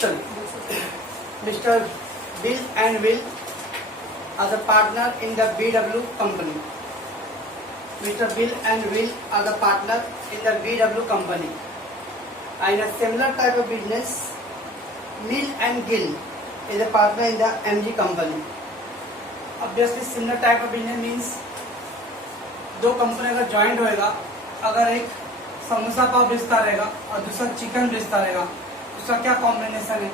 चलिए, mister bill and will as a partner in the BW company. Mr. Bill and Will are the partner in the BW company. And a similar type of business, Mill and Gill is a partner in the MG company. Obviously, similar type of business means दो company अगर joint होएगा, अगर एक समोसा पाव बेचता रहेगा और दूसरा chicken बेचता रहेगा, उसका क्या कॉम्बिनेशन है?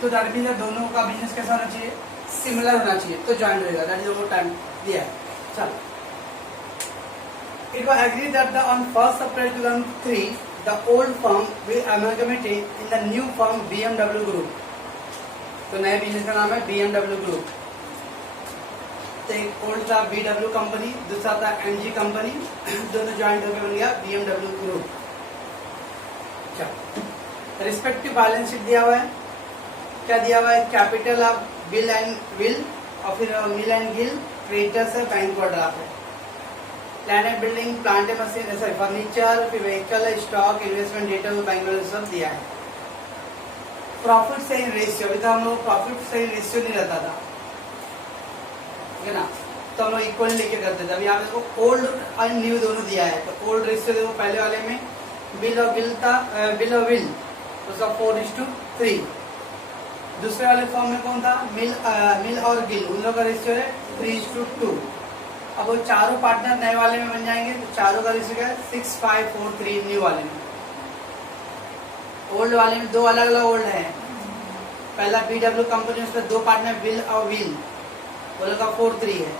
तो दैट मीन्स दोनों का बिजनेस कैसा होना चाहिए? सिमिलर होना चाहिए, तो ज्वाइंट रहेगा। दैट इज वो टाइम दिया है। चलो, it was agreed that on 1 April 2003 the old firm will amalgamated in the new firm BMW group. तो नए बिजनेस का नाम है BMW ग्रुप। तो एक ओल्ड था BW कंपनी, दूसरा था MG कंपनी, दोनों ज्वाइंट होकर बन गया BMW ग्रुप। चलो, रिस्पेक्टिव बैलेंस शीट दिया हुआ है। क्या दिया हुआ है? Capital of Bill and Will और फिर मिल एंड गिल, क्रेडिटर्स है, बैंक को ड्राफ्ट है, land and building, plant and machine, sorry furniture, फिर vehicle, stock, investment data, bank balance सब दिया है। प्रॉफिट सेलिंग रेशियो, अभी तो हम लोग प्रॉफिट सेलिंग रेशियो नहीं रहता था, ठीक है ना, तो हम लोग इक्वली लेके करते थे। अभी यहाँ पे देखो ओल्ड और न्यू दोनों दिया है। तो ओल्ड रेशियो देखो, पहले वाले में बिल और गिल था, बिल और विल, उसका 4:3। दूसरे वाले फॉर्म में कौन था? मिल और गिल, उन लोगों का रेशियो है 3:2। अब वो चारों पार्टनर नए वाले में बन जाएंगे, तो चारों का रेशियो क्या है? 6:5:4:3 न्यू वाले में। ओल्ड वाले में दो अलग अलग ओल्ड है। पहला BW कंपनी, उसमें दो पार्टनर बिल और विल, वो लोग का 4:3 है।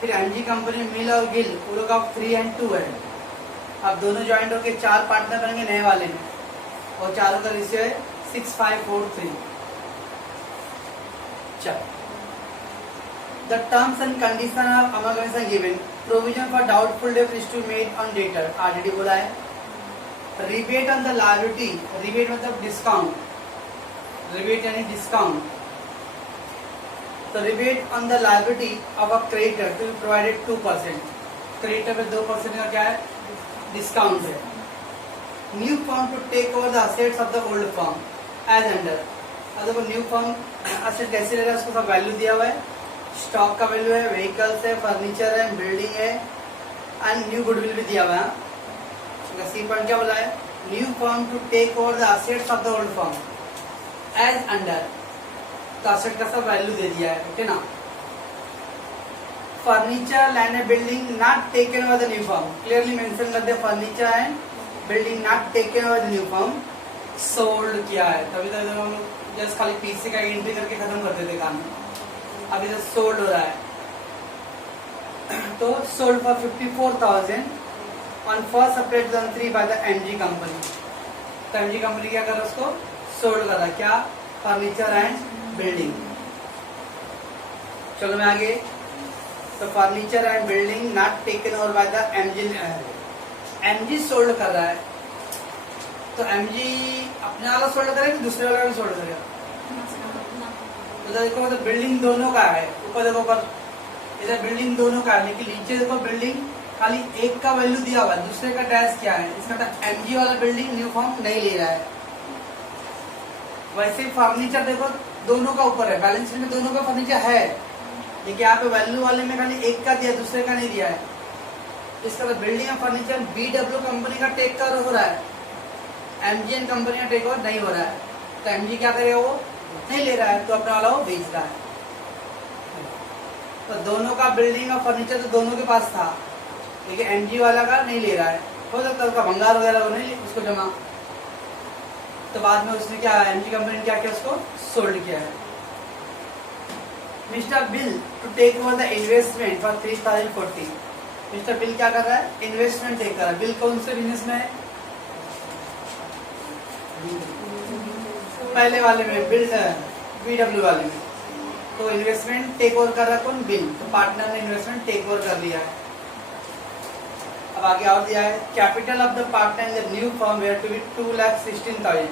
फिर MG कंपनी मिल और गिल, वो लोग का 3:2 है। अब दोनों ज्वाइंट होकर चार पार्टनर बनेंगे नए वाले में, और चारों का रेशियो है 6:5:4:3। The terms and conditions of amalgamation given. Provision for doubtful debt is to made on debtor. Already बोला है। Rebate on the liability. Rebate मतलब डिस्काउंट। Rebate यानी डिस्काउंट। तो rebate on the liability of a creditor to be provided 2%. Creditor पे 2% का क्या है? Discount है। New firm to take over the assets of the old firm as under. अब देखो न्यू फर्म असेट कैसे लेगा, उसको सब वैल्यू दिया हुआ है। स्टॉक का वैल्यू है, व्हीकल्स है, फर्नीचर है, बिल्डिंग है, एंड न्यू गुडविल भी दिया हुआ है। सी पॉइंट क्या बोला है? New firm to take over the assets of the old firm as under. तो असेट का सब वैल्यू दे दिया है, ठीक है ना। Furniture, land and building not taken over the new firm, clearly mention कर दे। Furniture and building not taken over the new firm, sold किया है। तभी तक हम लोग जस्ट खाली पीसी का एंट्री करके खत्म कर देते काम। अभी तो सोल्ड हो रहा है। तो sold for 54,000 on 1 April 2003 by the MG company. तो MG कंपनी क्या कर रहा है? उसको सोल्ड कर रहा है। क्या? Furniture and building. चलो मैं आगे। तो furniture and building not taken over by the MG sold कर रहा है। तो MG अपने वाला सोल्ड करेगा, दूसरे वाला भी सोल्ड करेगा। तो देखो मतलब बिल्डिंग दोनों का है। ऊपर देखो, पर इधर बिल्डिंग दोनों का है, लेकिन नीचे देखो बिल्डिंग खाली एक का वैल्यू दिया हुआ है, दूसरे का डैश क्या है? इसका मतलब MG वाला बिल्डिंग न्यू फॉर्म नहीं ले रहा है। वैसे ही फर्नीचर देखो दोनों का ऊपर है, बैलेंस शीट में दोनों का फर्नीचर है, लेकिन यहाँ पे वैल्यू वाले में खाली एक का दिया, दूसरे का नहीं दिया है। इसका मतलब बिल्डिंग और फर्नीचर BW कंपनी का टेक ओवर हो रहा है, MG कंपनी का टेक ओवर नहीं हो रहा है। तो MG क्या करेगा? वो नहीं ले रहा है, तो अपना वाला वो बेच रहा है। तो दोनों का बिल्डिंग और फर्नीचर तो दोनों के पास था, लेकिन MG वाला का नहीं ले रहा है। हो सकता है उसका भंगार वगैरह वो नहीं उसको जमा, तो बाद में उसने क्या, MG कंपनी ने क्या किया? उसको सोल्ड किया है। Mister Bill to take over the investment for 3,040। Mister Bill क्या कर रहा है? इन्वेस्टमेंट टेक कर रहा है। बिल कौन से बिजनेस में है? पहले वाले में, BW वाले में। तो इन्वेस्टमेंट टेक ओवर कर रहा है कौन? बिल। तो पार्टनर ने इन्वेस्टमेंट टेक ओवर कर लिया है। अब आगे और दिया है, capital of the partner in the new firm were to be 2,16,000।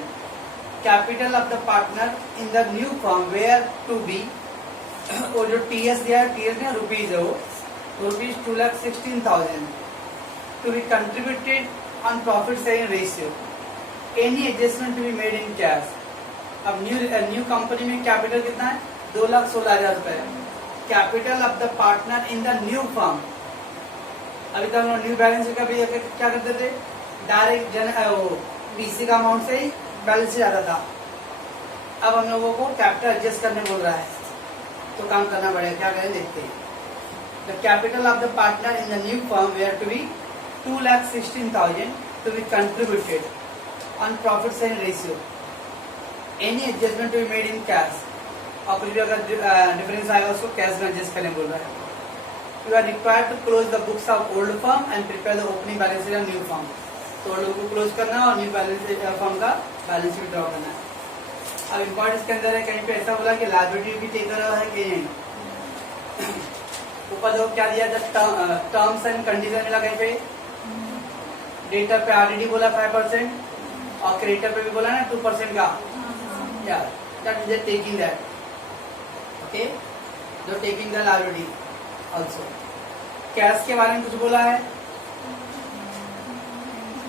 Capital of the partner in the new firm were to be, वो जो TS दिया है, TS में रुपीज है, वो rupees 2,16,000 to be contributed on profit sharing ratio. Any adjustment to be made in cash. अब new company में capital कितना है? 2,16,000 रुपए। Capital of the partner in the new firm. अभी तक हम लोग न्यू बैलेंस का भी क्या करते थे, डायरेक्ट बीसी का अमाउंट से ही बैलेंस शीट आता था। अब हम लोगों को कैपिटल एडजस्ट करने बोल रहा है, तो काम करना पड़ेगा। क्या करें देखते हैं। The capital of the partner in the new firm were to be 2,16,000 to be contributed on profit sharing ratio. Any adjustment to be made in cash. और कुछ भी अगर डिफरेंस आएगा उसको कैश में एडजस्ट करने बोल रहा है। You are required to close the books of old firm and prepare the opening balance sheet of new firm. तो ओल्ड बुक को क्लोज करना है और न्यू बैलेंस फर्म का बैलेंस शीट ड्रॉ करना है। अब इम्पोर्टेंस इसके अंदर है, कहीं पे ऐसा बोला कि लायबिलिटी भी टेक रहा है कहीं नहीं। ऊपर देखो क्या दिया था, टर्म्स एंड कंडीशन मिला कहीं पे। डेटर पे ऑलरेडी बोला 5% और क्रेडिटर पे भी बोला ना 2% का। या that is taking that, okay, जो taking the liability also. Cash के बारे में कुछ बोला है,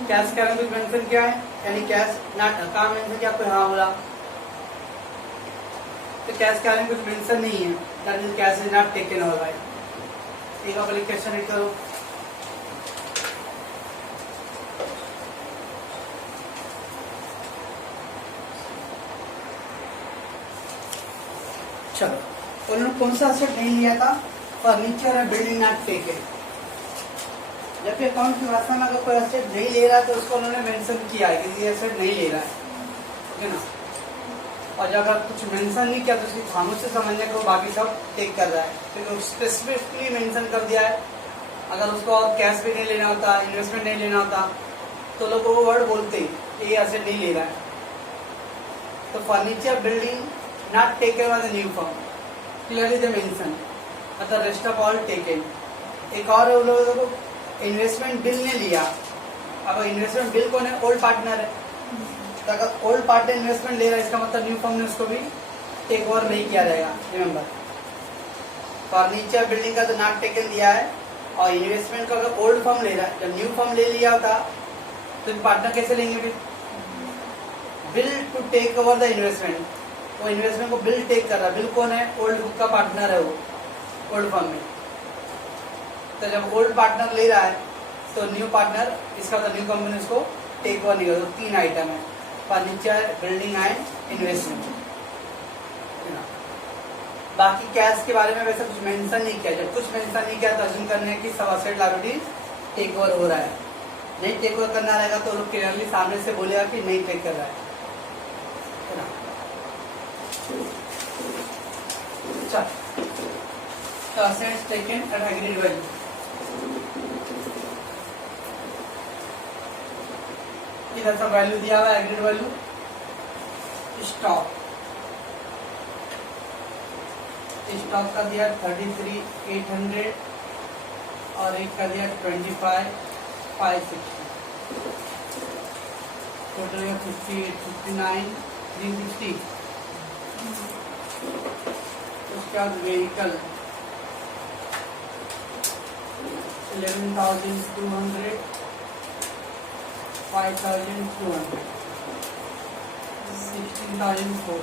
कैश के बारे में कुछ मेंशन किया है, यानी कैश नॉट काम मेंशन किया, कोई हाँ बोला तो कैश के बारे में कुछ मेंशन नहीं है। That is cash is not taken over by. एक आप क्वेश्चन रीड करो। चलो, उन्होंने कौन सा एसेट नहीं लिया था? फर्नीचर और बिल्डिंग नॉट टेकन। जब भी अकाउंट की भाषा में अगर कोई एसेट नहीं ले रहा है तो उसको उन्होंने मेंशन किया है कि ये एसेट नहीं ले रहा है, ठीक है ना। और जब अगर कुछ मेंशन नहीं किया तो उसकी खामोश से समझने को बाकी सब टेक कर रहा है, क्योंकि स्पेसिफिकली मेंशन कर दिया है। अगर उसको और कैश भी नहीं लेना होता, इन्वेस्टमेंट नहीं लेना होता, तो लोग वो वर्ड बोलते ही ये एसेट नहीं ले रहा है। तो furniture building not taken by the new firm, clearly the mention, मतलब रेस्ट ऑफ ऑल टेकन। एक और लोगों को इन्वेस्टमेंट बिल ने लिया। अब इन्वेस्टमेंट बिल कौन है? ओल्ड पार्टनर है। तो अगर ओल्ड पार्टनर इन्वेस्टमेंट ले रहा है, इसका मतलब न्यू फर्म ने उसको भी टेक ओवर नहीं किया जाएगा। रिमेंबर, फर्नीचर बिल्डिंग का तो नॉट टेकन दिया है, और इन्वेस्टमेंट का अगर ओल्ड फर्म ले रहा है, जब न्यू फर्म ले लिया होता तो पार्टनर कैसे लेंगे फिर? Bill to take over the investment. वो इन्वेस्टमेंट को बिल टेक कर रहा है। बिल कौन है? ओल्ड बुक का पार्टनर है वो ओल्ड फर्म में। तो जब ओल्ड पार्टनर ले रहा है तो न्यू पार्टनर, इसका तो न्यू कंपनी उसको टेक ओवर नहीं करता। 3 आइटम है, फर्नीचर, बिल्डिंग एंड इन्वेस्टमेंट। बाकी कैश के बारे में वैसे कुछ मेंशन नहीं किया। जब कुछ मेंशन नहीं किया तो अज्यूम करने की सब असेट लायबिलिटी टेक ओवर हो रहा है। नहीं टेक ओवर करना रहेगा तो लोग क्लियरली सामने से बोलेगा कि नहीं टेक कर रहा है ना। तो assets taken at agreed value. इधर सब वैल्यू दिया हुआ है, एग्रीड वैल्यू। स्टॉक का दिया 33,800 और एक का दिया 25,560। टोटल है 58,59,360। उसके बाद व्हीकल 11,200, 5,200, 16,400।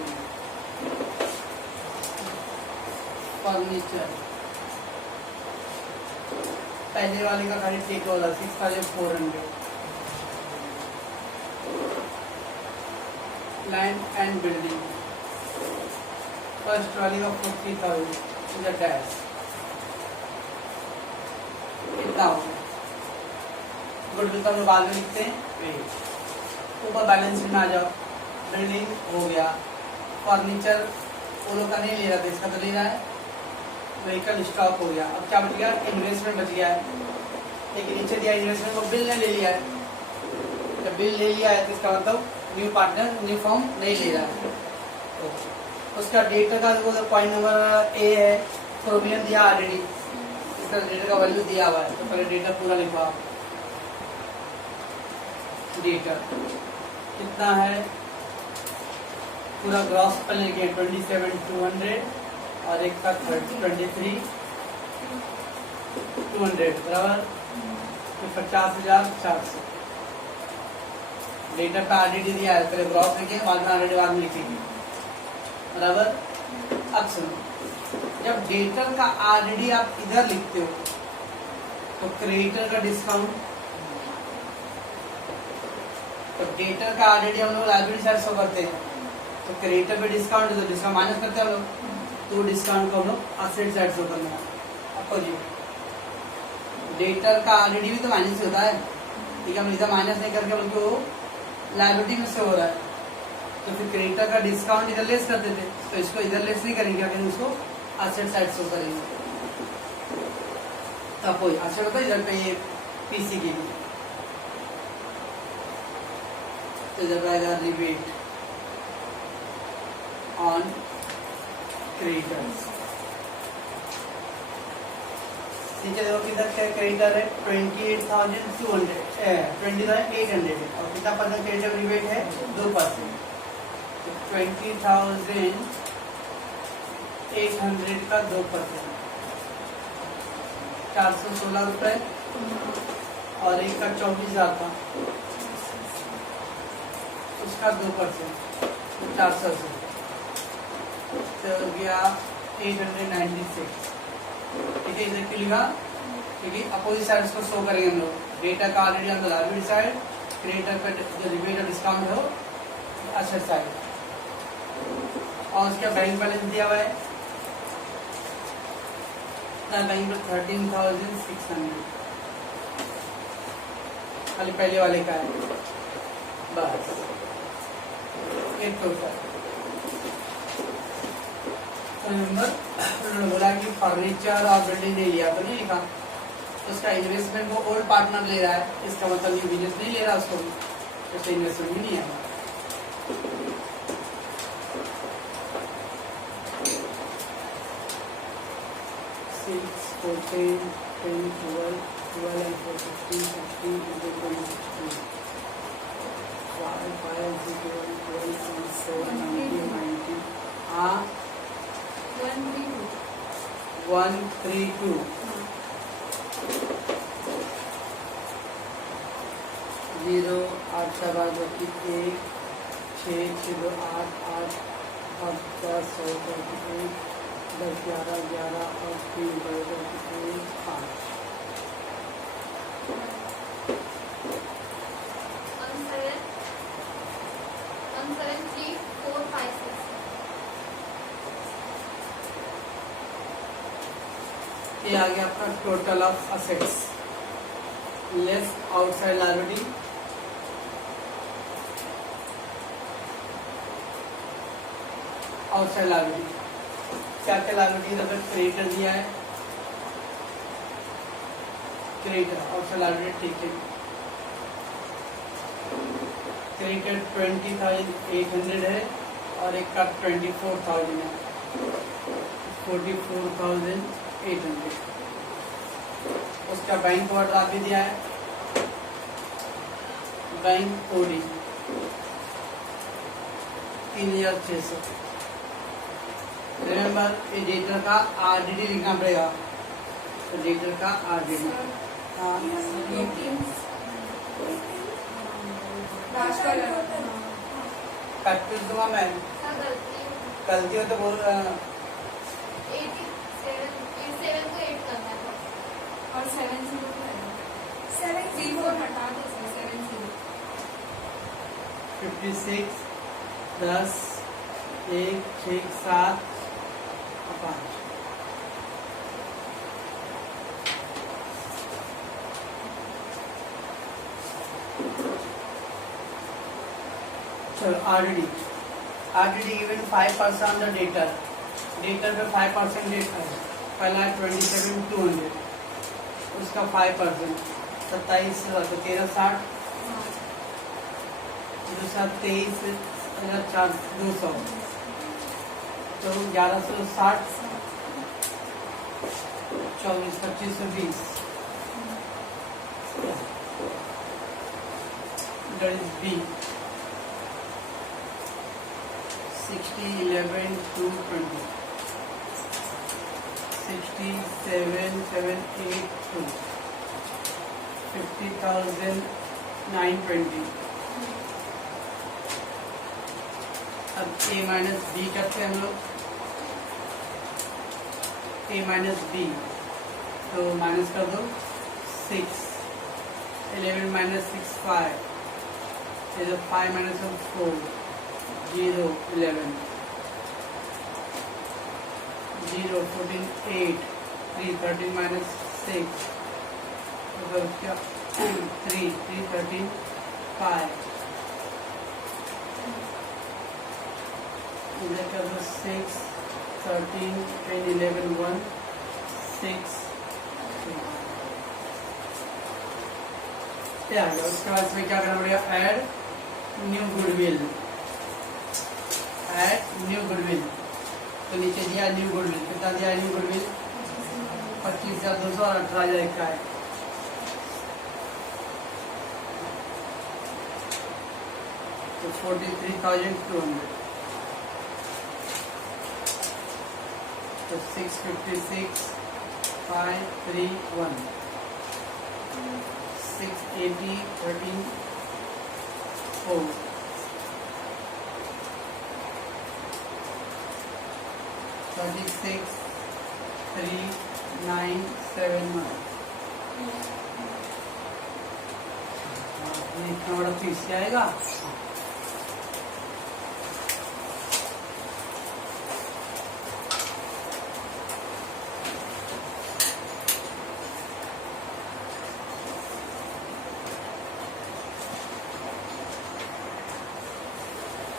फर्नीचर पहले वाले का खाली टेक वाला 6,400। लैंड एंड बिल्डिंग फर्स्ट वाली का 40,000 डैश। कितना हो गुडविल का हम बाद में लिखते हैं। ऊपर बैलेंस शीट में आ जाओ। बिल्डिंग हो गया, फर्नीचर वो लोग का नहीं ले रहा था, इसका तो ले रहा है। व्हीकल स्टॉक हो गया। अब क्या बच गया? इन्वेस्टमेंट बच गया है। लेकिन नीचे दिया इन्वेस्टमेंट को बिल ने ले लिया है। जब बिल ले लिया है तो इसका मतलब न्यू पार्टनर न्यू फॉर्म नहीं ले रहा है। उसका डेटा का तो पॉइंट नंबर ए है, प्रोविजन दिया ऑलरेडी, इसका डेटा का वैल्यू दिया हुआ है। तो पहले डेटा पूरा लिखवा। डेटा कितना है? पूरा ग्रॉस पर लेके 27,200 और एक का 23,200 बराबर 50,400। डेटर पे आरडीडी दिया है, पहले ग्रॉस लिखेंगे बाद में आरडीडी बाद में लिखेंगे, बराबर। अब सुनो, जब डेटर का आरडीडी आप इधर लिखते हो तो क्रेडिटर का डिस्काउंट, तो डेटर का आरडीडी हम लोग लायबिलिटी साइड शो करते हैं, तो क्रेडिटर पे डिस्काउंट है तो डिस्काउंट माइनस करते हैं हम लोग, तो डिस्काउंट को हम लोग असेट साइड शो करना है। अपोजिट डेटर का आरडीडी भी तो माइनस होता है, ठीक है, हम इधर माइनस नहीं करके बल्कि वो लायबिलिटी में से हो रहा है, तो फिर क्रेडिटर का डिस्काउंट इधर लेस करते थे, तो इसको इधर लेस नहीं करेंगे, लेकिन उसको असेट साइड शो करेंगे। तो अपोजिट असेट होता है इधर पे ये पीसी के लिए, तो इधर आएगा रिबेट ऑन क्रेडिटर्स। ठीक है, देखो किधर क्या क्रेडिटर है 28,200 20,800 और कितना परसेंट क्रेडिटर रिबेट है 2%, तो 20,800 का 2% 416 रुपए और एक का 24,000 था उसका 2% 480 तो हो गया 896। ठीक है, इधर क्यों लिखा क्योंकि अपोजिट साइड को शो करेंगे हम लोग, डेटा का ऑलरेडी हम लायबिलिटी साइड, क्रेडिटर पे जो रिबेट और डिस्काउंट हो असेट साइड, और उसका बैंक बैलेंस दिया हुआ है बैंक में 13,600 खाली पहले वाले का है बस एक टोटल। नंबर उन्होंने बोला कि फर्नीचर और बिल्डिंग नहीं लिया तो नहीं लिखा, तो उसका इन्वेस्टमेंट वो ओल्ड पार्टनर ले रहा है, इसका मतलब ये बिजनेस नहीं ले रहा उसको, उससे इन्वेस्टमेंट भी नहीं है। 6, 14, 10, 12, 12 and 4, 15, 16, 16, 5, 5, 12, 12, 7, 19, 19, 132 0 8 7 1 6 6 2 8 8 और 10 1 10 11 11 और 3 5 ये आ गया आपका total of assets less outside liability, outside liability क्या क्या लायबिलिटी अगर क्रेडिटर दिया है, क्रेडिटर आउटसाइड लायबिलिटी ठीक है, क्रेडिटर 20,800 है और एक का 24,000 है 44,800। उसका बैंक ऑर्डर आप भी दिया है, बैंक ओडी 3,600। रिमेम्बर ये डेटर का आरडीडी लिखना पड़ेगा, तो डेटर का आरडीडी कंफ्यूज हुआ मैं, गलती हो तो बोल 56 10 1 6 7 5 चलो RDD given 5% on the debtor, debtor पे 5% डेट है, पहला है 27,200 उसका 5% 27,1360 दूसरा 23,200 तो 1160 24 2520 that is B 60 11 220 67 7 8 2 50,920 अब a माइनस बी करते हैं हम लोग, a माइनस बी, तो माइनस कर दो 6, 11 माइनस 6 5, 5 माइनस 4 0 11 0 14 8 3 13 माइनस 6, अगर क्या 3 13 5, इधर कर दो 6 13 10 11 1 6 आ गया। उसके बाद इसमें क्या करना पड़ेगा, add new goodwill, add new goodwill, तो नीचे दिया न्यू गुडविल, कितना दिया न्यू गुडविल 25,200 और 18,000 का है। तो 43,200, तो 656 531 680 13 4 36 3971। इतना बड़ा पीस आएगा।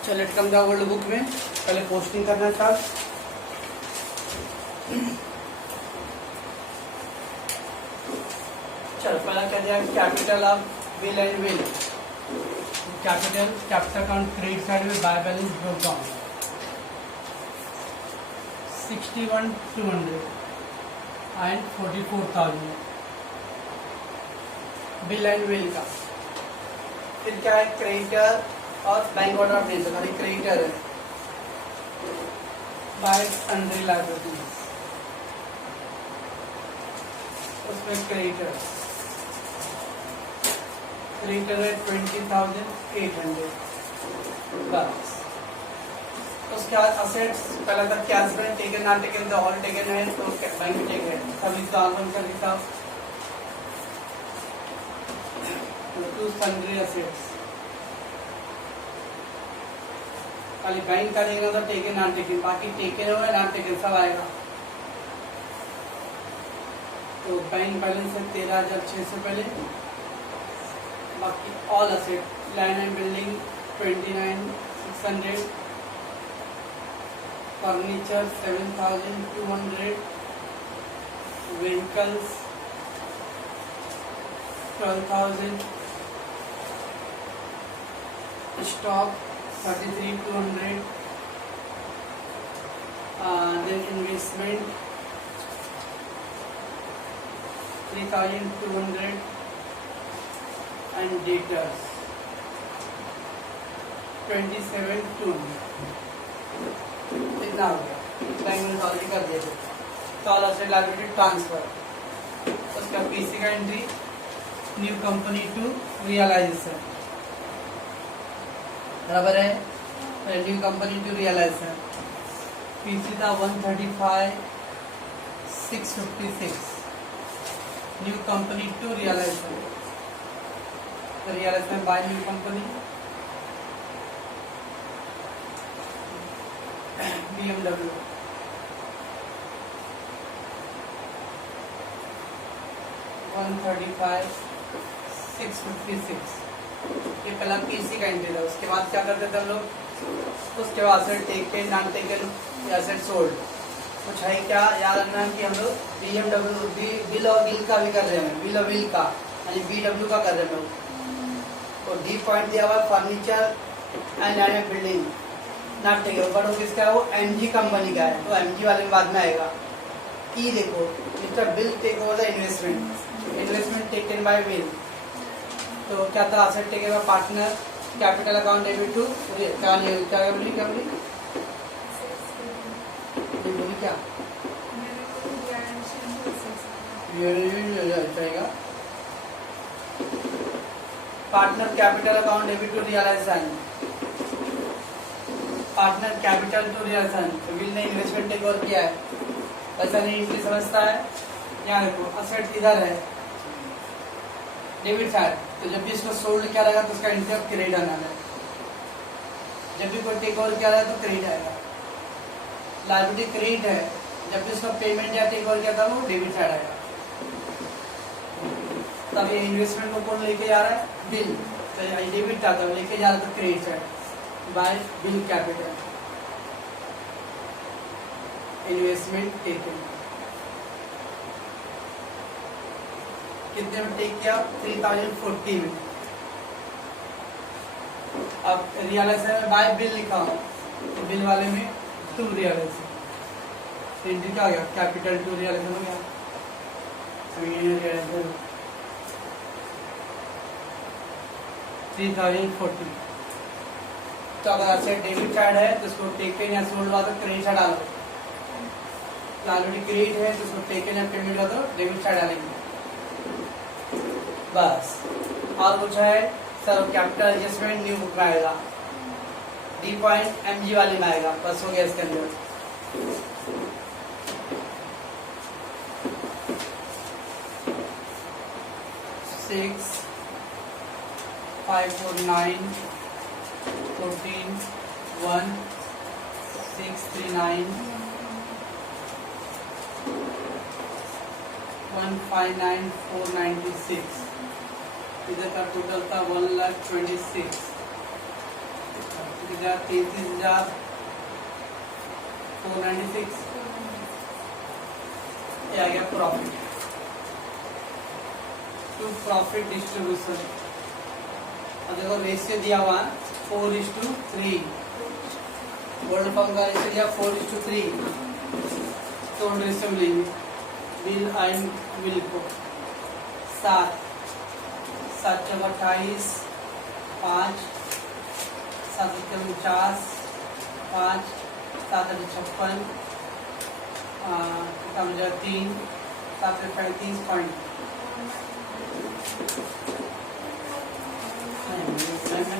चलो लेट कम जाओ वर्ल्ड बुक में, पहले पोस्टिंग करना था। चलो पहला क्या दिया, capital of Will and Will, capital account credit side में by balance brought down 61,200 and 44,000 Bill and Will का। फिर क्या है, क्रेडिटर और बैंक ऑर्डर ऑफ डेट, खाली क्रेडिटर है बाय अंडर लाइबिलिटीज, उसमें क्रेडिटर है 20,800 बस। उसके बाद असेट्स, पहला था कैश ब्रेन taken not taken, the all taken है, तो बैंक में टेक है, सभी दान कर देता। टू सन्ड्री असेट्स, खाली बैंक का देखना था टेकन नॉट टेकन, बाकी टेकन हुआ नॉट टेकन सब आएगा। तो बैंक बैलेंस है 13,600 पहले, बाकी all asset, land and building 29,600, furniture 7,200, vehicles 12,000, stock 33,200, then investment 3,200 and debtors 27,200। इतना हो गया, बैंक में ऑलरेडी कर दिया। तो ऑल असेट लायबिलिटी ट्रांसफर, उसका पीसी का entry, new company to realisation, बराबर है, new company to realisation. PC था 135,656, new company to realisation, realisation by new company, BMW 135,656, ये पहला पीसी का एंट्री था। उसके बाद क्या करते थे हम लोग, उसके बाद asset taken non taken, asset sold. कुछ है क्या याद रखना है कि हम लोग BMW बिल और बिल का भी कर रहे हैं, बिल और बिल का यानी BW का कर रहे हैं लोग। तो डी पॉइंट दिया हुआ furniture and land and building not taken, but वो किसका है, वो MG कंपनी का है, तो MG वाले में बाद में आएगा। ई देखो, mister Bill take over the investment taken by Bill, तो क्या था, asset taken by partner, capital account debit to क्या बोली क्या जाएगा, partner capital account debit to realisation, partner capital to relation, तो विल ने इन्वेस्टमेंट टेक ओवर किया है, ऐसा नहीं एंट्री समझता है। यहाँ देखो असेट इधर है, डेबिट साइड, तो जब भी इसको सोल्ड किया रहेगा तो उसका एंट्री ऑफ क्रेडिट आना है। जब भी कोई टेक ओवर किया रहेगा तो क्रेडिट आएगा। लायबिलिटी क्रेडिट है, जब भी उसका पेमेंट या टेक ओवर किया था वो डेबिट साइड आएगा। तब ये इन्वेस्टमेंट को कौन लेके जा रहा है? बिल, तो ये डेबिट था तो लेके जा रहा था credit side by bill capital. Investment taken कितने में टेक किया? 3040 में। अब रियलाइजेशन में बाय बिल लिखा हो तो बिल वाले में टू रियलाइजेशन, एंट्री क्या हो गया? कैपिटल टू रियलाइजेशन हो गया। तो ये रियलाइजेशन 3040। तो अगर ऐसे डेबिट साइड है तो उसको टेकन या सोल्ड वाला तो क्रेडिट साइड डालो। लायबिलिटी क्रेडिट है तो उसको टेकन या पेमेंट वाला तो डेबिट साइड डालेंगे बस। और कुछ है sir? Capital adjustment new book में आएगा, डी पॉइंट एमजी वाले में आएगा, बस हो गया इसके अंदर। सिक्स 549 14 1 639 159 496। इधर का टोटल था 1,26,000। 33,496। ये आ गया प्रॉफिट। टू प्रॉफिट डिस्ट्रीब्यूशन, और देखो रेशियो दिया हुआ 4:3। गोल्ड फॉर्म का रेशियो दिया 4:3, तो रेशियो मिलेंगे बिल एंड बिल को 7 7 × 28 5 7 × 49 5 7 × 56 3 7 × 35 पॉइंट।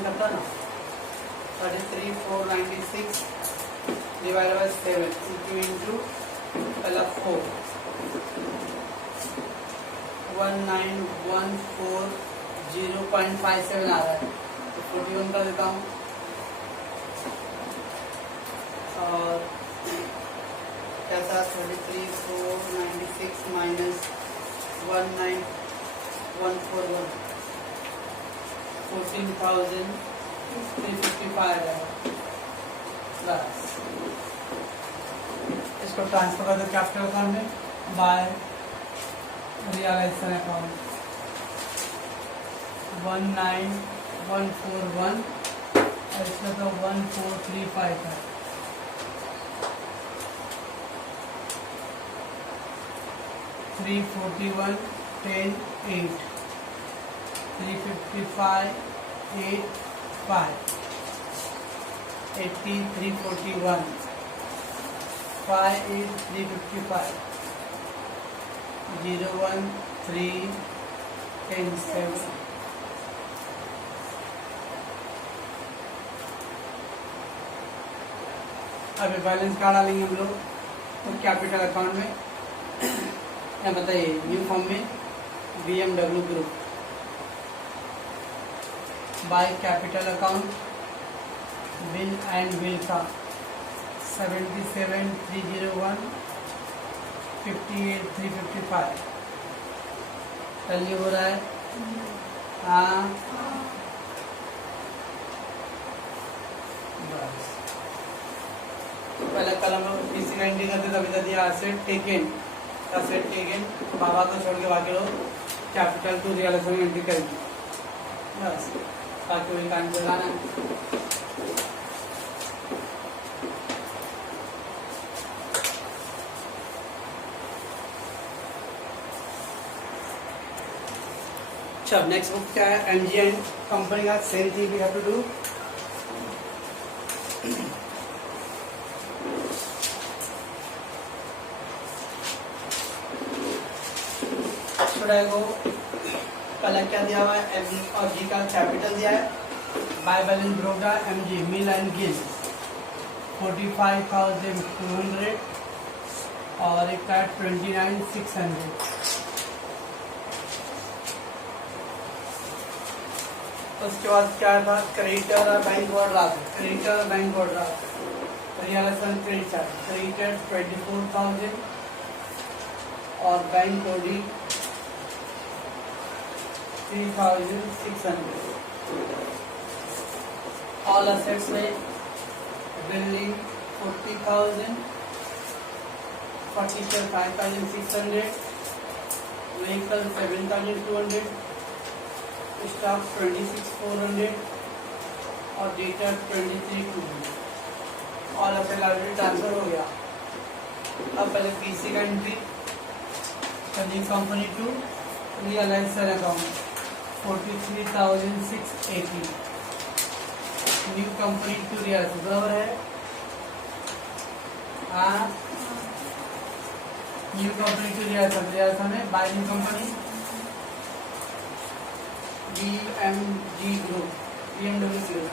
करता ना 33,496 डिवाइडेड बाय 7 into पहला 4 19140.57 आ रहा है, तो 41 कर देता हूँ। और क्या था? 33,496 माइनस 19141 14,355 है बस। इसको ट्रांसफर कर दो कैपिटल अकाउंट में बाय रियलाइजेशन अकाउंट 19141 और इसका तो 1435 है। $341 10 8 355 8 5 80 341 58 355 01 3 10 7। अभी बैलेंस कार्ड डालेंगे हम लोग तो कैपिटल अकाउंट में। क्या बताइए? न्यू फॉर्म में BMW group by capital account bill and bill का 77,301 58,355 टैली हो रहा है। हाँ बस। पहले कल हम लोग किसी का एंट्री करते तभी दिया एसेट टेकन बाबा को छोड़ के बाकी लोग कैपिटल टू रियलाइजेशन में एंट्री करेंगे बस। बाकी वही काम चलाना है। अच्छा, नेक्स्ट बुक क्या है? MG एंड कंपनी का same thing we have to do. को पहले क्या दिया हुआ है? MG और G का कैपिटल दिया है। Bye balance broke MG mill and Gill 45,200 और एक का 29,600। उसके बाद क्या था, क्रेडिटर और बैंक ओवरड्राफ्ट। क्रेडिटर और bank overdraft realisation credit charge, creditor 24,000 और बैंक ओडी 3,600। ऑल असेट्स में बिल्डिंग 40,000, फर्नीचर 5,600, व्हीकल 7,200, स्टॉक 26,400 और debtor 23,200। All asset liability transfer हो गया। अब पहले पीसी का entry, new company to realisation account 43,680, new company to realisation बराबर है। हाँ, न्यू कंपनी टू रियलाइजेशन है by new company BMG group, BMW group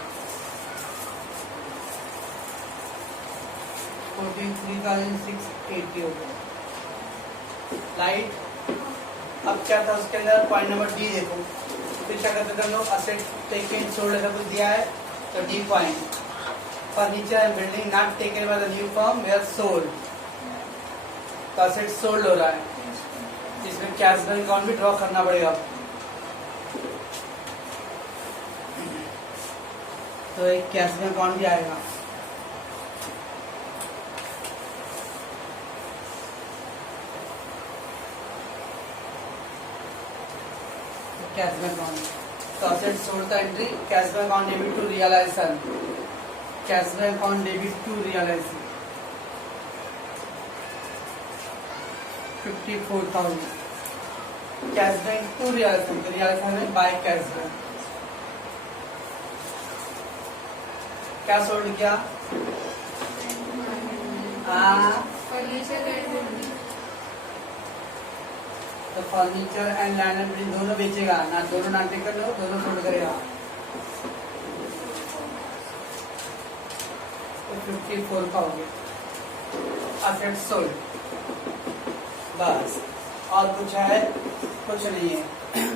43,680 हो गया। लाइट। अब क्या था उसके अंदर, पॉइंट नंबर डी देखो, फिर क्या करते थे हम लोग, असेट टेकन सोल्ड ऐसा कुछ दिया है तो D point, furniture and building not taken by the new firm were sold, तो असेट सोल्ड हो रहा है, इसमें कैश बैंक अकाउंट भी ड्रॉ करना पड़ेगा। तो एक कैश बैंक अकाउंट भी आएगा। कैश बैंक अकाउंट, तो असेट सोल्ड का entry, cash bank account debit to realisation, cash bank account debit to realisation 54,000, cash bank to realisation, तो रियलाइजेशन में बाय कैश बैंक। क्या सोल्ड किया, तो furniture and land and building दोनों बेचेगा ना, दोनों ना टेकन लो, दोनों सोल्ड करेगा। तो 54 का हो गया असेट सोल्ड। बस, और कुछ है? कुछ नहीं है।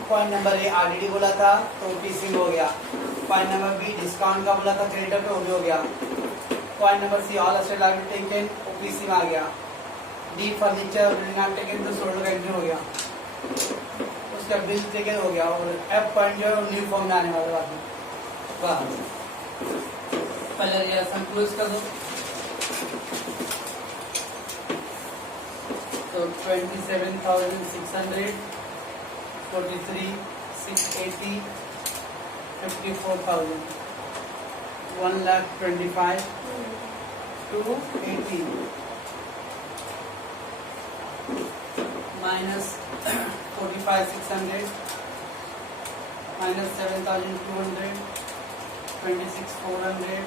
पॉइंट नंबर ए आरडीडी बोला था तो ओपीसी में हो गया। पॉइंट नंबर बी डिस्काउंट का बोला था क्रेडिटर पे, वो भी हो गया। Point number C all asset liability taken, OPC में आ गया। D furniture building not taken, तो सोल्ड का एंट्री हो गया, उसका बिल टेकन हो गया। और एफ पॉइंट जो है न्यू फॉर्म में आने वाला बात है। बस, पहले रियलाइजेशन क्लोज कर दो। तो 27,600, 43,680, 54,000, 1,25,280 minus 45,600 minus 7,200, 26,400,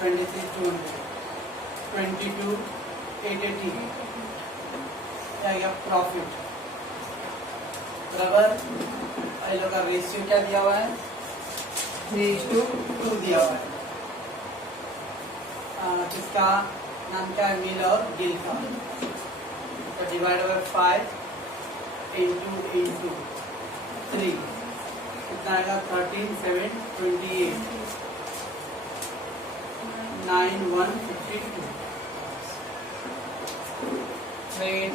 23,200, 22,880 क्या गया प्रॉफिट बराबर। इन लोग का रेशियो क्या दिया हुआ है, 3:2 दिया हुआ है। किसका नाम क्या है, मिल और गिल का। तो डिवाइड बाय 5 into 3 कितना आएगा, 13,728, 9,152। ट्रेड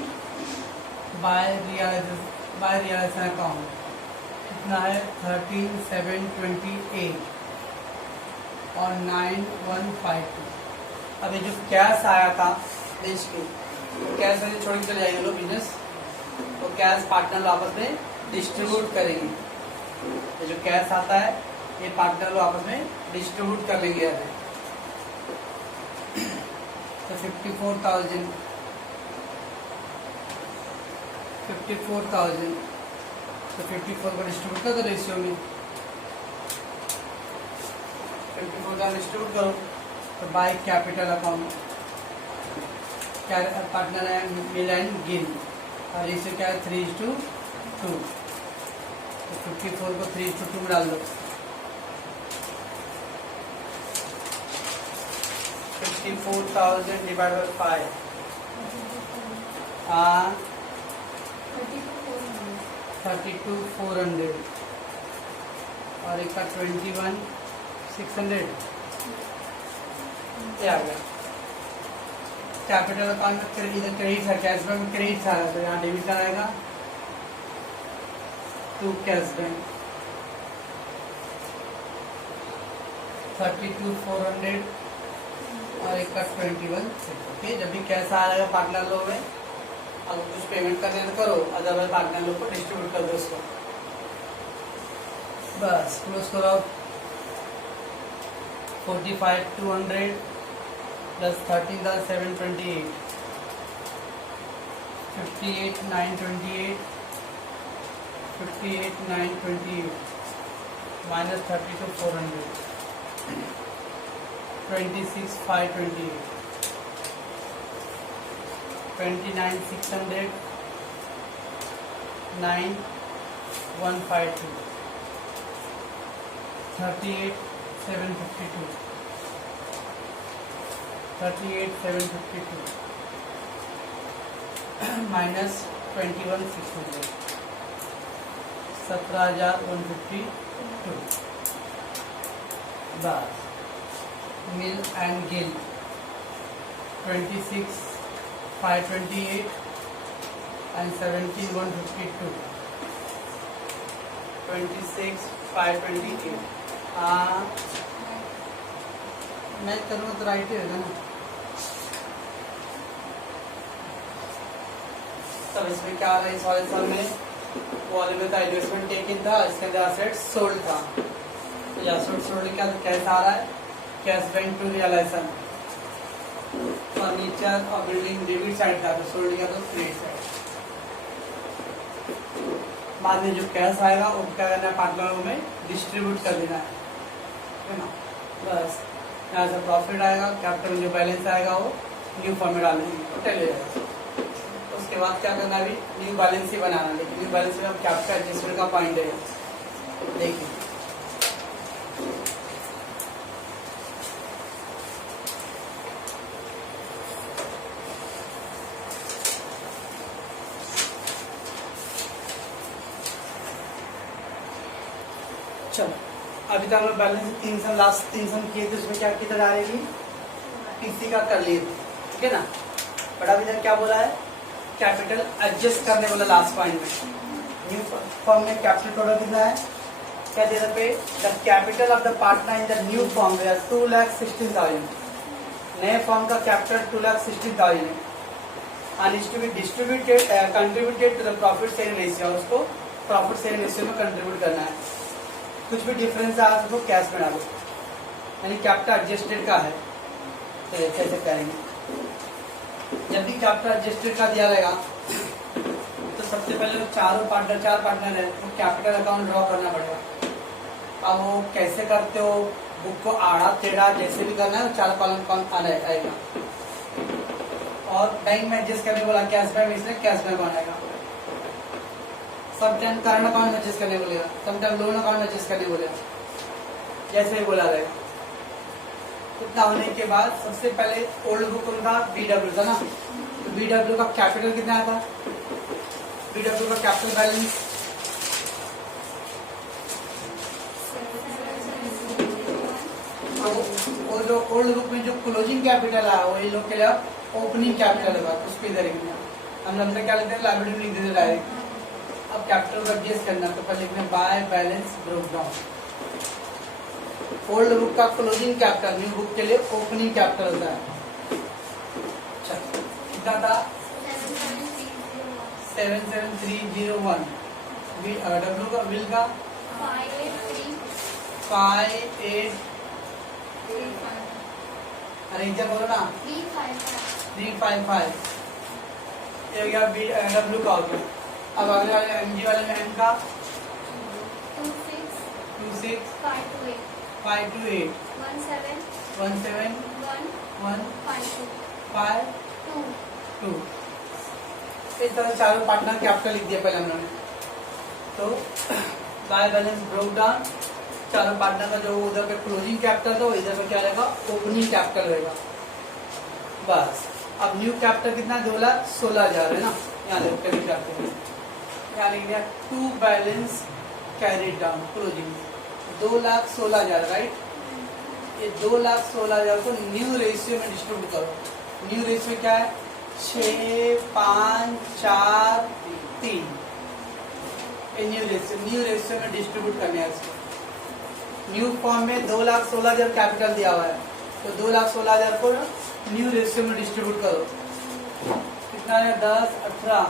बाय रियलाइजेशन अकाउंट कितना है, 13,728 और 9,152। अब ये जो कैश आया था देश के, कैश में छोड़ के चले जाएंगे लोग बिजनेस, तो कैश पार्टनर आपस में डिस्ट्रीब्यूट करेंगे। ये जो कैश आता है ये पार्टनर आपस में डिस्ट्रीब्यूट कर लेंगे। तो 54,000 तो 54 को डिस्ट्रीब्यूट कर दो रेशियो में, 54 का डिस्ट्रीब्यूट करो। तो बाय कैपिटल अकाउंट पार्टनर है मिल एंड गिल, और रेशियो क्या है, 3:2। तो 54 को 3:2 में डाल दो। 64,000 डिवाइड बाय 5 हाँ 32,400 और एक का 21,600 ये आ गया। कैपिटल अकाउंट में इधर क्रेडिट है, कैश बैंक में क्रेडिट था तो यहाँ डेबिट का आएगा टू कैश बैंक 32,400 और एक का 21। ओके, जब भी कैश आ जाएगा पार्टनर लोग में, अगर कुछ पेमेंट करने तो करो, अदरवाइज पार्टनर लोग को डिस्ट्रीब्यूट कर दो उसको। बस क्लोज करो। 45,200 प्लस 13,728 58,928 58,928 माइनस 32,400 26,528 29,600 9,152 38,752 माइनस 21,600 17,152। बस मिल एंड गिल 26,528 and 17,152 26,528। हाँ मैं करूँगा तो राइट ही होगा ना। तब इसमें क्या रहा इस वाले साल में, वो वाले में था इन्वेस्टमेंट टेकिंग था, इसके अंदर एसेट सोल्ड था। तो एसेट सोल्ड क्या तो कैश आ रहा है, cash bank to realisation. Furniture और बिल्डिंग डेबिट साइड था तो सोल्ड किया तो क्रेडिट साइड। बाद में जो कैश आएगा वो क्या करना है, पार्टनरों में डिस्ट्रीब्यूट कर देना है ना। बस यहाँ से प्रॉफिट आएगा, कैपिटल जो बैलेंस आएगा वो न्यू फॉर्म में डालेंगे, टोटल हो जाएगा। उसके बाद क्या करना है, अभी न्यू बैलेंस ही बनाना है, लेकिन न्यू बैलेंस में अब कैपिटल एडजस्टमेंट का पॉइंट है। देखिए चलो, अभी तक हमने बैलेंस 3 सम लास्ट 3 सम किए थे, उसमें क्या कितना डालेगी, पीसी का कर लिए थे, ठीक है ना। बट अभी तक क्या बोला है, कैपिटल एडजस्ट करने वाला लास्ट पॉइंट में। न्यू फॉर्म में कैपिटल टोटल कितना है, क्या दे रहे the capital of the partner in the new form 2,16,000। नए फॉर्म का कैपिटल 2,16,000 है and is to be distributed contributed to the profit sharing ratio। उसको प्रॉफिट शेयरिंग रेशियो में कंट्रीब्यूट करना है। कुछ भी डिफरेंस आया तो कैश में डालो, यानी कैपिटल एडजस्टेड का है तो कैसे करेंगे। जब भी कैपिटल एडजस्टेड का दिया रहेगा तो सबसे पहले तो चार पार्टनर है तो कैपिटल अकाउंट ड्रॉ करना पड़ेगा। अब वो कैसे करते हो, बुक को आड़ा टेढ़ा जैसे भी करना है तो 4 कॉलम अकाउंट आएगा। और बैंक में एडजस्ट करने बोला, कैश बैंक इसलिए कैश बैंक आएगा। समटाइम करंट अकाउंट एडजस्ट करने बोलेगा, समटाइम लोन अकाउंट एडजस्ट करने बोलेगा, जैसे ही बोला रहेगा। इतना होने के बाद सबसे पहले ओल्ड बुक उनका बीडब्ल्यू था ना, तो बीडब्ल्यू का कैपिटल कितना था, बीडब्ल्यू का कैपिटल बैलेंस वो जो ओल्ड बुक में जो क्लोजिंग कैपिटल है वो ये लोग के लिए ओपनिंग कैपिटल होगा, उसको इधर लिखना। हम अंदर क्या लिखते हैं, लाइबिलिटी लिख देते डायरेक्ट। अब कैपिटल को एडजस्ट करना तो पहले लिखना bye balance brought down. Old book का क्लोजिंग कैपिटल, न्यू बुक के लिए ओपनिंग कैपिटल होता है। अच्छा कितना था, 77301। डब्ल्यू का बिल का 58 अरे क्या बोलो ना 355 ये हो गया डब्ल्यू का हो गया। अब अगले वाले एमजी वाले में एम का 26 528 17 152। इस तरह चारों पार्टनर कैपिटल लिख दिया पहले हम लोगों ने। तो बाय बैलेंस ब्रोक डाउन, चारों पार्टनर का जो उधर पे क्लोजिंग कैपिटल था इधर पे क्या रहेगा, ओपनिंग कैपिटल रहेगा। बस अब न्यू कैपिटल कितना 2,16,000 है ना, यहाँ लिख जाते हैं, यहाँ लिख दिया to balance carried down closing 2,16,000 right. ये 2,16,000 को न्यू रेशियो में डिस्ट्रीब्यूट करो। न्यू रेशियो क्या है 6, 5, 4, 3। न्यू रेशियो में डिस्ट्रीब्यूट करने हैं इसको। न्यू फॉर्म में 2,16,000 कैपिटल दिया हुआ है, तो 2,16,000 को न्यू रेशियो में डिस्ट्रीब्यूट करो। कितना है 10, 18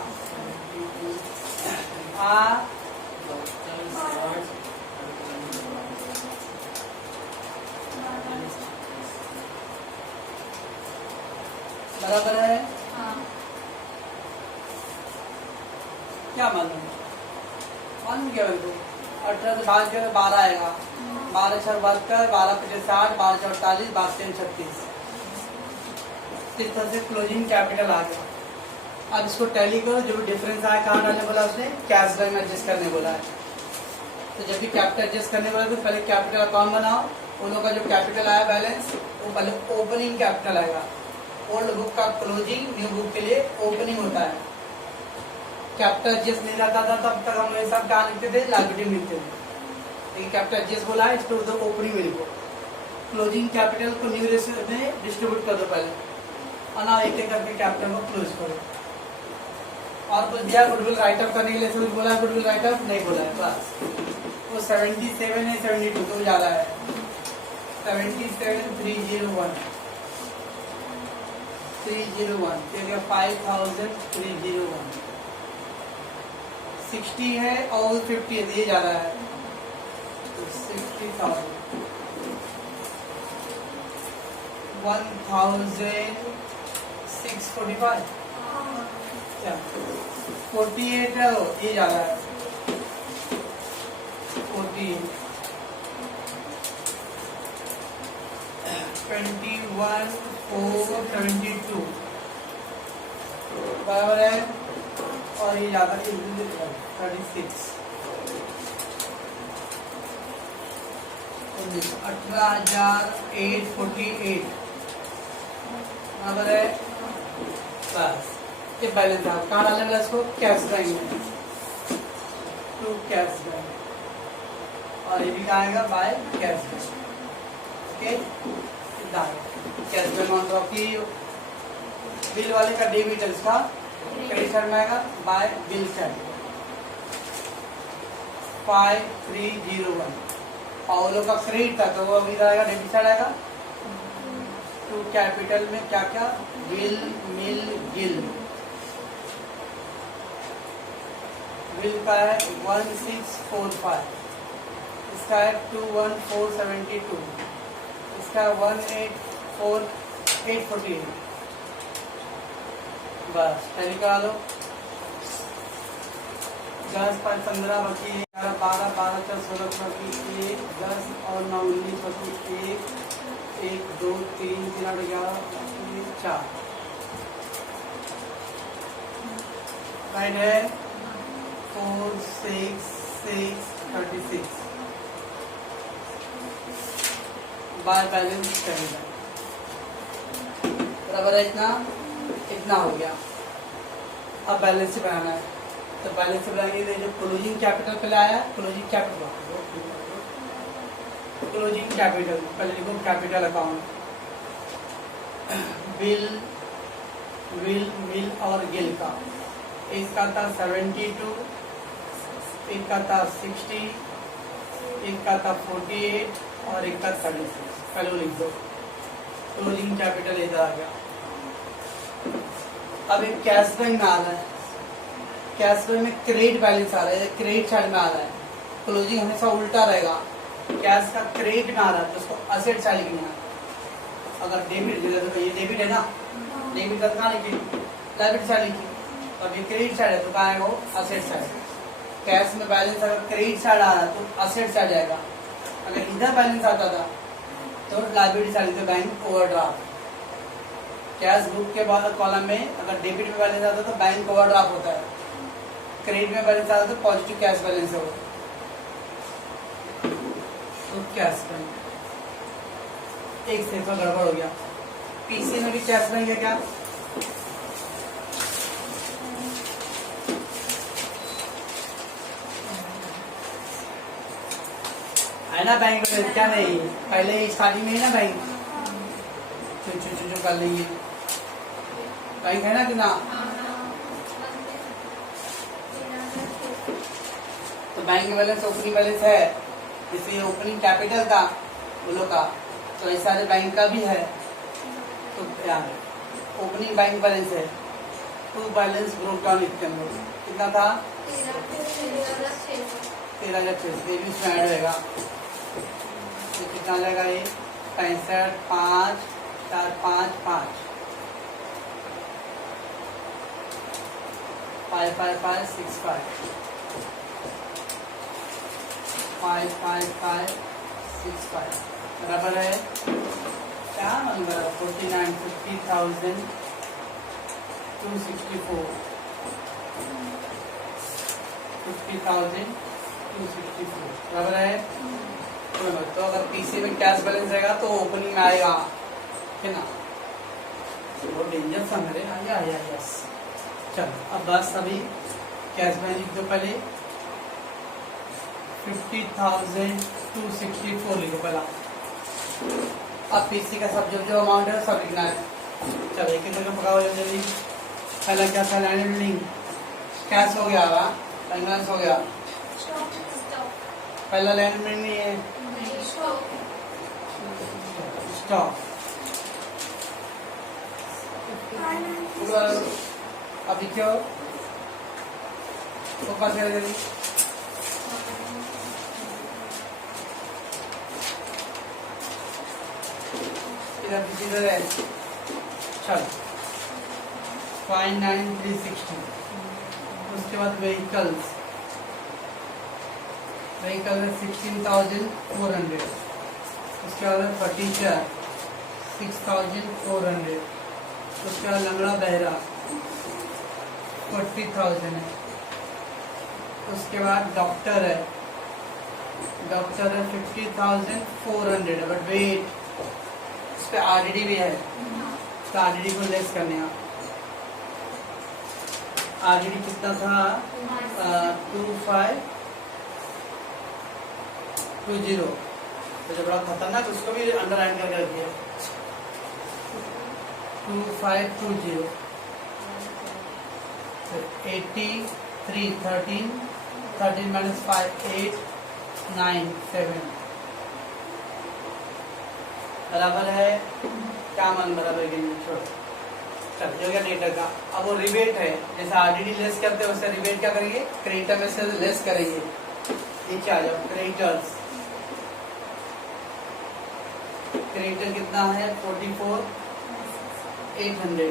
बराबर है। क्या मालूम क्या बोलते 18 से 5 गया 12 आएगा, 12 6 72, 12 5 60, 12 4 48, 12 3 36। इस तरह से क्लोजिंग कैपिटल आ गया। अब इसको टैली करो, जो भी डिफरेंस आया कहाँ डालने बोला उसने, कैश बैक में एडजस्ट करने बोला है। तो जब भी कैपिटल एडजस्ट करने बोला तो पहले कैपिटल अकाउंट बनाओ, उन लोगों का जो कैपिटल आया बैलेंस वो पहले ओपनिंग कैपिटल आएगा। ओल्ड बुक का क्लोजिंग, न्यू बुक के लिए ओपनिंग होता है। कैपिटल एडजस्ट नहीं रहता था तब तक हम लोग सब कहाँ लिखते थे, लाइबिलिटी में लिखते थे। लेकिन कैपिटल एडजस्ट बोला है इसको उधर ओपनिंग में लिखो। क्लोजिंग कैपिटल को न्यू रेशियो में डिस्ट्रीब्यूट कर दो पहले, और ना एक एक करके कैपिटल को क्लोज करो। और कुछ दिया गुडविल राइटअप करने के लिए, कुछ बोला गुडविल राइटअप नहीं बोला है, बस वो 77 है 72 तो ज्यादा है 77,301 301 5,301 60 है और 50 है, ये ज्यादा है तो 60,000 1,645 क्या 48 है वो, ये ज्यादा है 48 21,472 बराबर है। और ये ज्यादा 36 18,848 बराबर है। बस ये बैलेंस है। कहाँ डालने वाला इसको, कैश बैंक में, टू कैश बैंक। और ये भी कहाँ आएगा, bye cash bank. Okay cash bank on drop की बिल वाले का डेबिट है, इसका क्रेडिट साइड में आएगा बाय बिल साइड 5301। पाओलो का क्रेडिट था तो वो अभी आएगा डेबिट साइड आएगा। टू कैपिटल में क्या क्या, बिल मिल गिल, बिल का है 1645, इसका है 21472, इसका 184,848। बस टैली करा लो। 10 5 15 बाकी 11 12 12 4 16 बाकी 1 10 और 9 19 बाकी 1 1 2 3 3 8 11 4 राइट है 4 6 6 36 बाय बैलेंस करेगा बराबर है इतना इतना हो गया। अब बैलेंस बनाना है तो बैलेंस बनाएंगे जो क्लोजिंग कैपिटल पहले आया क्लोजिंग कैपिटल पहले लिखो कैपिटल अकाउंट बिल विल मिल और गिल का इसका था 72 एक का था 60 एक का था 48 और एक का 36 पहले लिख दो क्लोजिंग कैपिटल इधर आ गया। अब एक कैश बैंक में आ रहा है कैश बैंक में क्रेडिट बैलेंस आ रहा है क्रेडिट साइड में आ रहा है क्लोजिंग हमेशा उल्टा रहेगा कैश का क्रेडिट में आ रहा है तो उसको असेट साइड लिखना है। अगर डेबिट ये डेबिट है ना डेबिट का कहाँ लिखी लायबिलिटी साइड लिखी तो अब ये क्रेडिट साइड है तो कहाँ आएगा वो असेट साइड। कैश में बैलेंस अगर क्रेडिट साइड आ रहा है तो असेट साइड जाएगा अगर इधर बैलेंस आता था तो liability side bank overdraft. Cash book के बाद कॉलम में अगर डेबिट में बैलेंस आता है तो बैंक ओवरड्राफ्ट होता है क्रेडिट में बैलेंस आता है तो पॉजिटिव कैश बैलेंस होगा तो कैश बैंक एक सेकंड गड़बड़ हो गया पीसी में भी कैश रहेंगे क्या? है ना बैंक में, क्या नहीं पहले ही स्टार्टिंग में ही ना बैंक चू कर लेंगे। बैंक है ना कि ना? तो बैंक बैलेंस ओपनिंग बैलेंस है, इसलिए ओपनिंग कैपिटल था वो लोग का, तो ऐसा बैंक का भी है। तो यार ओपनिंग बैंक बैलेंस है, टू बैलेंस ब्रोक डाउन इसके अंदर कितना था? 13,600 ये भी इसमें ऐड होगा। तो कितना जाएगा ये? 65, 5, 4, 5, 5, 5, 5, 5, 6, 5, 5, 5, 5, 6, 5 बराबर है क्या? नंबर 49, 50,000, 264, 50,000, 264 बराबर है। तो अगर पीसी में कैश बैलेंस रहेगा तो ओपनिंग में आएगा, है ना? वो डेंजर सा मेरे आया यस। चलो अब बस अभी कैश बैलेंस लिख दो पहले, 50,264 लिखो पहला। अब पीसी का सब जो अमाउंट है सब लिखना है। चलो एक एक पका हो जल्दी। पहला क्या था? लैंड बिल्डिंग कैश हो गया, फाइनेंस हो गया। पहला लैंड बिल्डिंग नहीं है, स्टॉक। अभी क्यों तो पास है जल्दी। इधर है, चलो 59,360। उसके बाद व्हीकल्स, व्हीकल है 16,400। उसके बाद फर्नीचर 6,400। उसके बाद लंगड़ा बहरा 40,000 है। उसके बाद डॉक्टर है, डॉक्टर है 50,400 है। बट वेट, उस पर आरडीडी भी है, तो आरडीडी को लेस करने का। आरडीडी कितना था? 2520। तो जो बड़ा खतरनाक उसको भी अंडरलाइन करके रखिए, 2520। 83, 13 माइनस 5, 8, 9, 7 बराबर है क्या? मान बराबर के छोड़। चल हो गया डेटा का। अब वो रिबेट है, जैसे आरडीडी लेस करते हैं वैसे रिबेट क्या करेंगे? क्रेडिटर में से लेस करेंगे। नीचे आ जाओ, क्रेडिटर्स। क्रेडिटर कितना है? 44,800।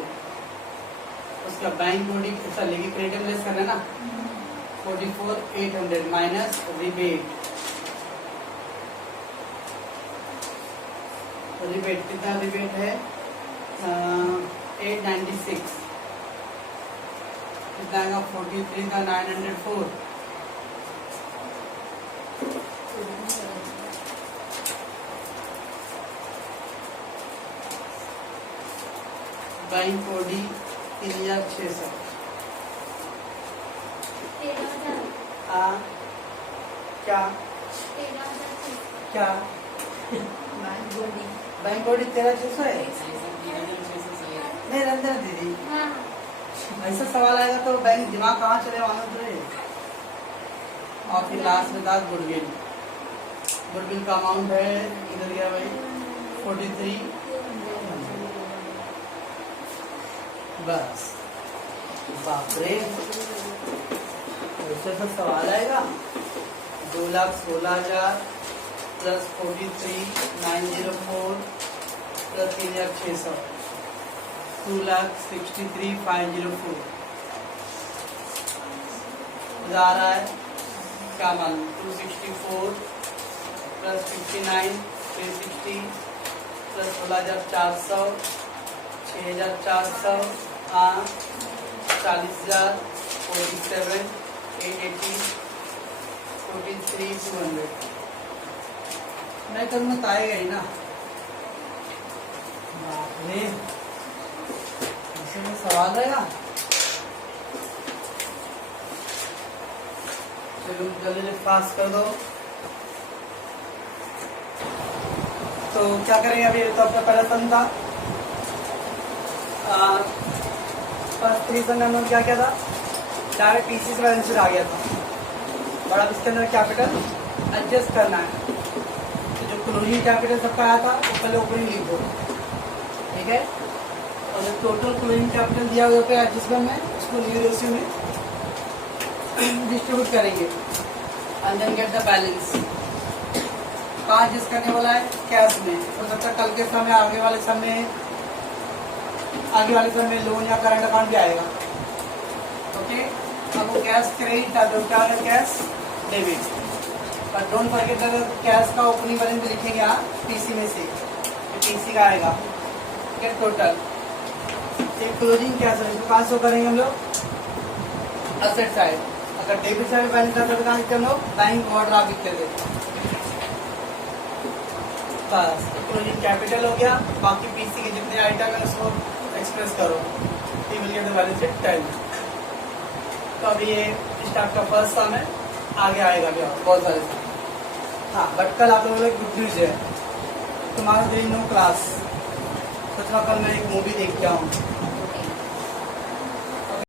उसका बैंक बॉडी ऐसा लेके क्रेडिटर लेस करना है ना, 44,800 माइनस रिबेट। रिबेट कितना? रिबेट है 896। कितना आएगा? 43,904। Bank body 3,600। क्या क्या? बैंक बॉडी 13,600 है? नहीं रंजना दीदी, ऐसा सवाल आएगा तो बैंक दिमाग कहाँ चले मालूम तुझे। और फिर लास्ट में था गुडविल। गुडविल का अमाउंट है इधर गया भाई 43। बस बाप रे, ऐसा सब सवाल आएगा। 2,16,000 प्लस 43,904 प्लस 3,600, 2,63,504 आ रहा है क्या? मालूम 264 प्लस 59,360 प्लस 16,400, 6,400, 40,000, 47, 880, 43,200। मैं करूँगा तो आएगा ही ना। बाप रे, इसमें सवाल रहेगा। चलो जल्दी पास कर दो। तो क्या करेंगे अभी, तो अपना पहला सन था, फर्स्ट 3 सन में हम लोग क्या किया था, डायरेक्ट पीसी से बैलेंस शीट आ गया था। और अब इसके अंदर कैपिटल एडजस्ट करना है। तो जो क्लोजिंग कैपिटल सबका आया था वो पहले ओपनिंग लिख दो, ठीक है। और जो टोटल क्लोजिंग कैपिटल दिया हुआ पे एडजस्टमेंट में, उसको न्यू रेशियो में डिस्ट्रीब्यूट करेंगे and then get the balance. कहाँ एडजस्ट करने वाला है, कैश में। हो सकता है कल के समय आगे वाले समय लोन या करंट अकाउंट भी आएगा, ओके। अब वो कैश क्रेडिट था तो क्या है, कैश डेबिट। पर डोंट फॉरगेट अगर कैश का ओपनिंग बैलेंस लिखेंगे आप पीसी में से, तो पीसी का आएगा, ठीक है। टोटल एक क्लोजिंग कैश है, इसको कहाँ शो करेंगे हम लोग, असेट साइड। अगर डेबिट साइड बैलेंस आता तो कहाँ लिखते हम लोग, बैंक ओवरड्राफ्ट लिखते थे। बस क्लोजिंग कैपिटल हो गया, बाकी पीसी के जितने आइटम है उसको एक्सप्रेस करो, ये मिल गया बैलेंस शीट 10। तो अभी ये स्टार्ट का फर्स्ट सम है, आगे आएगा क्या बहुत सारे। हाँ बट कल आप लोगों को गुड न्यूज है, तुम्हारा दिन नो क्लास। सोच रहा कल मैं एक मूवी देख के आऊँ।